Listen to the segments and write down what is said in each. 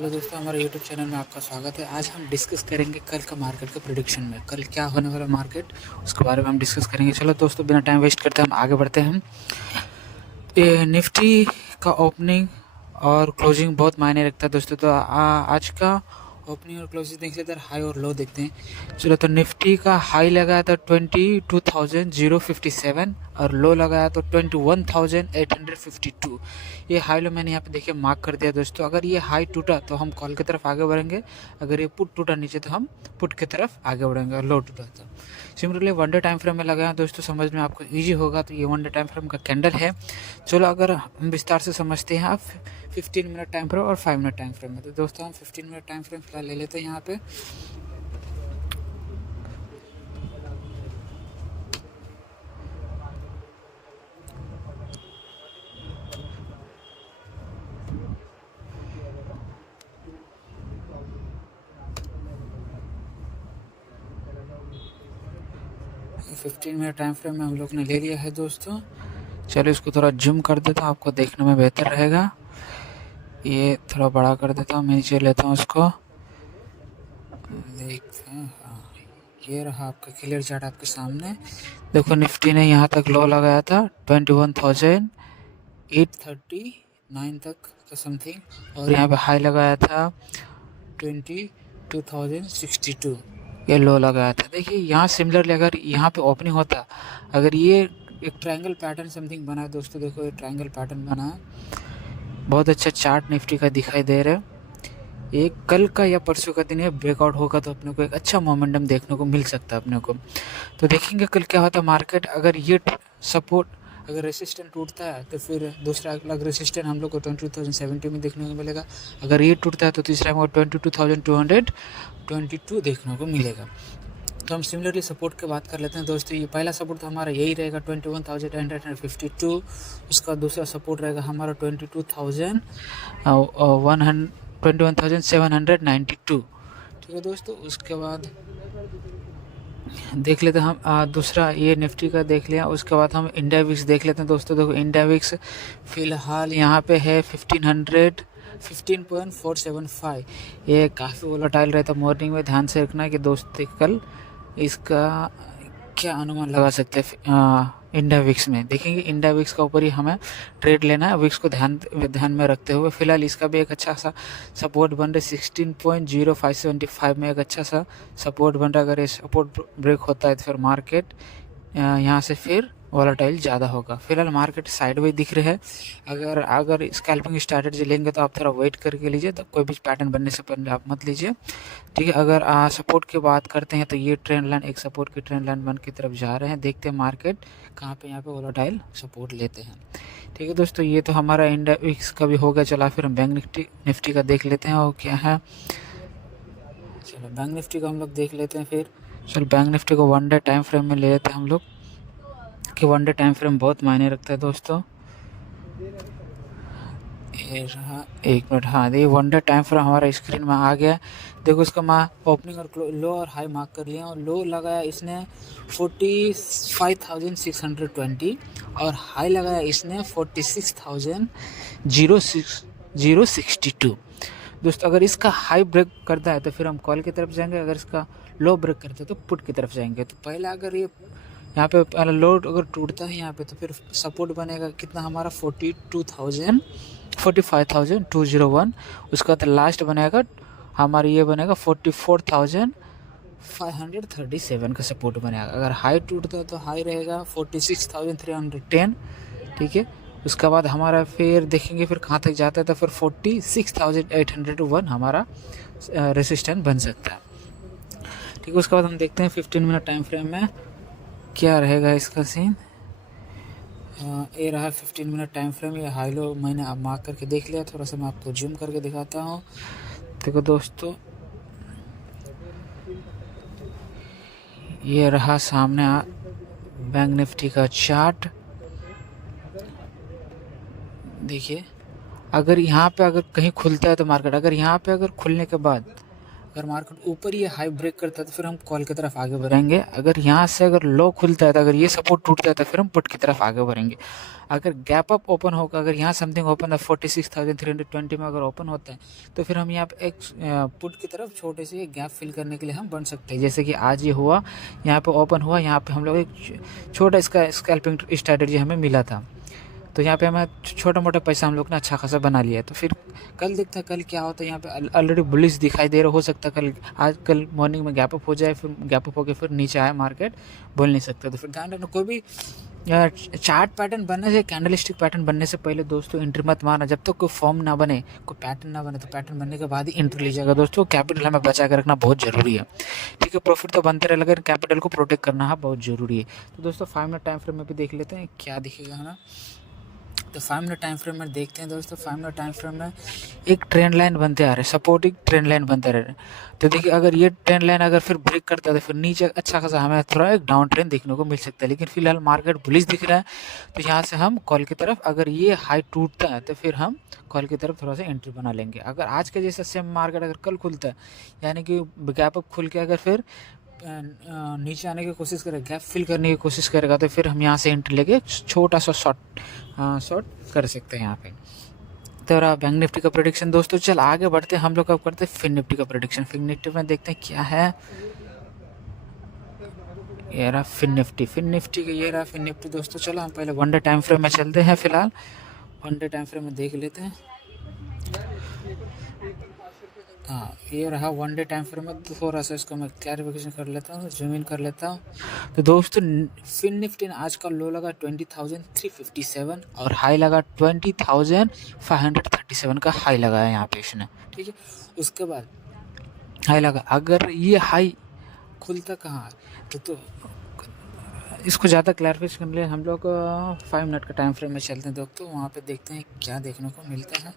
Hello दोस्तों, हमारे YouTube channel में आपका स्वागत है। आज हम डिस्कस करेंगे कल का मार्केट का प्रेडिक्शन में, कल क्या होने वाला मार्केट उसके बारे में हम डिस्कस करेंगे। चलो दोस्तों, बिना टाइम वेस्ट करते हम आगे बढ़ते हैं। ये निफ्टी का ओपनिंग और क्लोजिंग बहुत मायने रखता है दोस्तों। तो आज का ओपनिंग और क्लोजिंग देख लेते हैं, हाई और लो देखते हैं। चलो, तो निफ्टी का हाई लगाया था 22,057 और लो लगाया तो 21,852। ये हाई लो मैंने यहाँ पे देखिए मार्क कर दिया दोस्तों। अगर ये हाई टूटा तो हम कॉल की तरफ आगे बढ़ेंगे, अगर ये पुट टूटा नीचे तो हम पुट की तरफ आगे बढ़ेंगे, और लो टूटा तो similarly one day time frame में लगाया दोस्तों, समझ में आपको इजी होगा। तो ये वन डे टाइम फ्रेम का कैंडल है। चलो, अगर हम विस्तार से समझते हैं आप 15 मिनट टाइम फ्रेम और 5 मिनट टाइम फ्रेम में। तो दोस्तों, हम 15 मिनट टाइम फ्रेम फिलहाल ले लेते हैं यहाँ पे। ये 15 मिनट टाइम फ्रेम में हम लोग ने ले लिया है दोस्तों। चलो, इसको थोड़ा जूम कर देता हूँ, आपको देखने में बेहतर रहेगा। ये थोड़ा बड़ा कर देता हूँ, मैं नीचे लेता हूँ उसको, देखते हैं। हाँ, ये रहा आपका क्लियर चार्ट आपके सामने। देखो, निफ्टी ने यहाँ तक लो लगाया था 21,839 तक का समथिंग, और यहाँ पे हाई लगाया था 22,062, ये लो लगाया था। देखिए, यहाँ सिमिलरली अगर यहाँ पे ओपनिंग होता, अगर ये एक ट्रायंगल पैटर्न समथिंग बना है दोस्तों, देखो ये ट्रायंगल पैटर्न बना है, बहुत अच्छा चार्ट निफ्टी का दिखाई दे रहा है। एक कल का या परसों का दिन ये ब्रेकआउट होगा तो अपने को एक अच्छा मोमेंटम देखने को मिल सकता है अपने को। तो देखेंगे कल क्या होता है मार्केट। अगर ये सपोर्ट, अगर रेसिस्टेंट टूटता है तो फिर दूसरा अगला रेसिस्टेंट हम लोग को 22,070 में देखने को मिलेगा। अगर ये टूटता है तो तीसरा हमको 22,222 देखने को मिलेगा। तो हम सिमिलरली सपोर्ट की बात कर लेते हैं दोस्तों। ये पहला सपोर्ट तो हमारा यही रहेगा 21,852। उसका दूसरा सपोर्ट रहेगा हमारा 21,792। ठीक है दोस्तों, उसके बाद देख लेते हैं हम दूसरा ये निफ्टी का देख लिया। उसके बाद हम इंडिया विक्स देख लेते हैं दोस्तों। देखो, इंडिया विक्स फिलहाल यहाँ पे है 15.475। ये काफ़ी वोलेटाइल रहता है मॉर्निंग में। ध्यान से रखना है कि दोस्तों कल इसका क्या अनुमान लगा सकते हैं। इंडिया विक्स में देखेंगे, इंडिया विक्स का ऊपर ही हमें ट्रेड लेना है, विक्स को ध्यान में रखते हुए। फिलहाल इसका भी एक अच्छा सा सपोर्ट बन रहा है 16.0575 में, एक अच्छा सा सपोर्ट बन रहा है। अगर ये सपोर्ट ब्रेक होता है तो फिर मार्केट यहाँ से फिर वॉलेटाइल ज़्यादा होगा। फिलहाल मार्केट साइडवेज दिख रहे हैं। अगर स्कैल्पिंग स्ट्रैटेजी लेंगे तो आप थोड़ा वेट करके लीजिए, तो कोई भी पैटर्न बनने से पहले आप मत लीजिए, ठीक है। अगर सपोर्ट की बात करते हैं तो ये ट्रेंड लाइन एक सपोर्ट की ट्रेंड लाइन बन की तरफ जा रहे हैं। देखते हैं मार्केट कहाँ पे यहाँ पे वोलेटाइल सपोर्ट लेते हैं, ठीक है दोस्तों। ये तो हमारा इंडिया विक्स का भी हो गया। चला, फिर हम बैंक निफ्टी का देख लेते हैं और क्या है। चलो, बैंक निफ्टी का हम लोग देख लेते हैं फिर। चलो, बैंक निफ्टी को वन डे टाइम फ्रेम में ले लेते हैं हम लोग, कि वन डे टाइम फ्रेम बहुत मायने रखता है दोस्तों। ये रहा, एक मिनट। हाँ, ये वन डे टाइम फ्रेम हमारा स्क्रीन में आ गया। देखो, इसका मैं ओपनिंग और लो और हाई मार्क कर लिया, और लो लगाया इसने 45,620 और हाई लगाया इसने 46,062 दोस्तों। अगर इसका हाई ब्रेक करता है तो फिर हम कॉल की तरफ जाएंगे, अगर इसका लो ब्रेक करता है तो पुट की तरफ जाएंगे। तो पहला अगर ये यहाँ पे पहला लो अगर टूटता है यहाँ पे तो फिर सपोर्ट बनेगा कितना हमारा 45,201। उसका तो लास्ट बनेगा हमारा, ये बनेगा 44,537 का सपोर्ट बनेगा। अगर हाई टूटता है तो हाई रहेगा 46,310, ठीक है। उसके बाद हमारा फिर देखेंगे फिर कहाँ तक जाता है, तो फिर 46,801 हमारा रेसिस्टेंस बन सकता है, ठीक है। उसके बाद हम देखते हैं 15 मिनट टाइम फ्रेम में क्या रहेगा इसका सीन। ये रहा 15 मिनट टाइम फ्रेम। ये हाई लो मैंने अब मार्क करके देख लिया। थोड़ा सा मैं आपको जूम करके दिखाता हूँ। देखो दोस्तों, ये रहा सामने बैंक निफ्टी का चार्ट। देखिए, अगर यहाँ पे अगर कहीं खुलता है तो मार्केट, अगर यहाँ पे अगर खुलने के बाद अगर मार्केट ऊपर ये हाई ब्रेक करता है तो फिर हम कॉल की तरफ आगे बढ़ेंगे। अगर यहाँ से अगर लो खुलता है तो अगर ये सपोर्ट टूटता है तो फिर हम पुट की तरफ आगे बढ़ेंगे। अगर गैप अप ओपन होगा, अगर यहाँ समथिंग ओपन है 46,320 में अगर ओपन होता है तो फिर हम यहाँ पे एक पुट की तरफ छोटे से गैप फिल करने के लिए हम बन सकते हैं। जैसे कि आज ये हुआ, यहाँ पे ओपन हुआ, यहाँ पे हम लोग एक छोटा इसका स्कैल्पिंग स्ट्रैटेजी हमें मिला था, तो यहाँ पे हमें छोटा मोटा पैसा हम लोग ने अच्छा खासा बना लिया। तो फिर कल देखता है कल क्या होता है। यहाँ पे ऑलरेडी बुलिश दिखाई दे रहा, हो सकता है कल मॉर्निंग में गैप अप हो जाए, फिर गैप अप होकर फिर नीचे आए मार्केट, बोल नहीं सकते। तो फिर ध्यान रखना, कोई भी चार्ट पैटर्न बनने से, कैंडलस्टिक पैटर्न बनने से पहले दोस्तों एंट्री मत मारना। जब तक कोई फॉर्म ना बने, कोई पैटर्न ना बने, तो पैटर्न बनने के बाद ही एंट्री लीजिएगा दोस्तों। कैपिटल हमें बचा कर रखना बहुत ज़रूरी है, ठीक है। प्रॉफिट तो बनते रहे, लेकिन कैपिटल को प्रोटेक्ट करना बहुत ज़रूरी है। तो दोस्तों 5 मिनट टाइम फ्रेम में भी देख लेते हैं क्या दिखेगा हमें। तो 5 मिनट टाइम फ्रेम में देखते हैं दोस्तों। 5 मिनट टाइम फ्रेम में एक ट्रेंड लाइन बनते आ रहे, सपोर्टिंग ट्रेंड लाइन बनते रह रहे। तो देखिए अगर ये ट्रेंड लाइन अगर फिर ब्रेक करता है तो फिर नीचे अच्छा खासा हमें थोड़ा एक डाउन ट्रेंड देखने को मिल सकता है। लेकिन फिलहाल मार्केट बुलिश दिख रहा है, तो यहाँ से हम कॉल की तरफ, अगर ये हाई टूटता है तो फिर हम कॉल की तरफ थोड़ा सा एंट्री बना लेंगे। अगर आज के जैसा सेम मार्केट अगर कल खुलता है, यानी कि गैप अप खुल के अगर फिर नीचे आने की कोशिश करेगा, गैप फिल करने की कोशिश करेगा, तो फिर हम यहाँ से एंट्री लेके छोटा सा शॉर्ट कर सकते हैं यहाँ पे। तो रहा बैंक निफ्टी का प्रेडिक्शन दोस्तों। चल आगे बढ़ते हैं, हम लोग अब करते हैं फिन निफ्टी का प्रेडिक्शन। फिन निफ्टी में देखते हैं क्या है। ये रहा फिन निफ्टी का, ये रहा फिन निफ्टी दोस्तों। चलो हम पहले 1 डे टाइम फ्रेम में चलते हैं। फिलहाल 1 डे टाइम फ्रेम में देख लेते हैं। हाँ, ये रहा 1 डे टाइम फ्रेम में। थोड़ा सा इसको मैं क्लैरिफिकेशन कर लेता हूँ, जूम इन कर लेता हूँ। तो दोस्तों फिन निफ्टी ने आज का लो लगा 20,357 और हाई लगा 20,537 का हाई लगाया यहाँ पे इसने, ठीक है। उसके बाद हाई लगा, अगर ये हाई खुलता कहाँ तो इसको ज़्यादा क्लैरिफिकेशन करने लिए हम लोग 5 मिनट का टाइम फ्रेम में चलते हैं दोस्तों। वहाँ पे देखते हैं क्या देखने को मिलता है।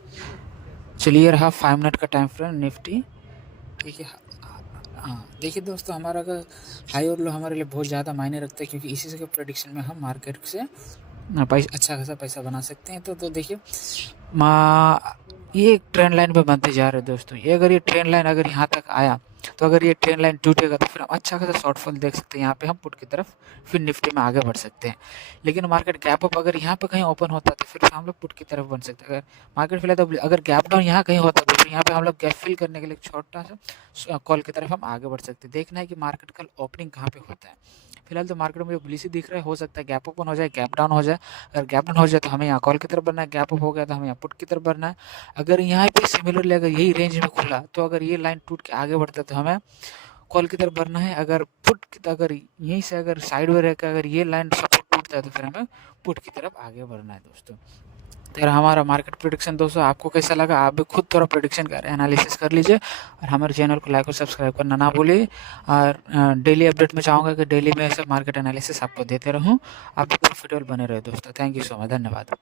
चलिए रहा 5 मिनट का टाइम फ्रेम निफ्टी, ठीक है। हाँ देखिए दोस्तों, हमारा अगर हाई और लो हमारे लिए बहुत ज़्यादा मायने रखता है, क्योंकि इसी से प्रेडिक्शन में हम मार्केट से अच्छा खासा पैसा बना सकते हैं। तो देखिए ये एक ट्रेंड लाइन पे बनते जा रहे हैं दोस्तों। ये अगर ये ट्रेंड लाइन अगर यहाँ तक आया, तो अगर ये ट्रेंड लाइन टूटेगा तो फिर हम अच्छा खासा शॉर्टफॉल देख सकते हैं। यहाँ पे हम पुट की तरफ फिर निफ्टी में आगे बढ़ सकते हैं। लेकिन मार्केट गैप अप अगर यहाँ पे कहीं ओपन होता है तो फिर हम लोग पुट की तरफ बन सकते हैं। अगर मार्केट फिलहाल तो अगर गैप डाउन यहाँ कहीं होता है तो फिर यहाँ पे हम लोग गैप फिल करने के लिए छोटा सा कॉल की तरफ हम आगे बढ़ सकते हैं। देखना है कि मार्केट कल ओपनिंग कहाँ पे होता है। फिलहाल तो मार्केट में बुलिश दिख रहा है, हो सकता है गैप ओपन हो जाए, गैप डाउन हो जाए। अगर गैप डाउन हो जाए तो हमें यहाँ कॉल की तरफ बढ़ना है, गैप अप हो गया तो हमें यहाँ पुट की तरफ बढ़ना है। अगर यहाँ पे सिमिलरली अगर यही रेंज में खुला, तो अगर ये लाइन टूट के आगे बढ़ता है तो हमें कॉल की तरफ बढ़ना है। अगर अगर यहीं से अगर साइड में रहकर अगर ये लाइन सपोर्ट टूटता है तो फिर हमें पुट की तरफ आगे बढ़ना है दोस्तों। तो हमारा मार्केट प्रेडिक्शन दोस्तों आपको कैसा लगा, आप भी खुद थोड़ा प्रेडिक्शन कर एनालिसिस कर लीजिए, और हमारे चैनल को लाइक और सब्सक्राइब करना ना भूलिए। और डेली अपडेट में चाहूँगा कि डेली में ऐसे मार्केट एनालिसिस आपको देते रहूँ, आप भी प्रॉफिटेबल बने रहे दोस्तों। थैंक यू सो मच, धन्यवाद।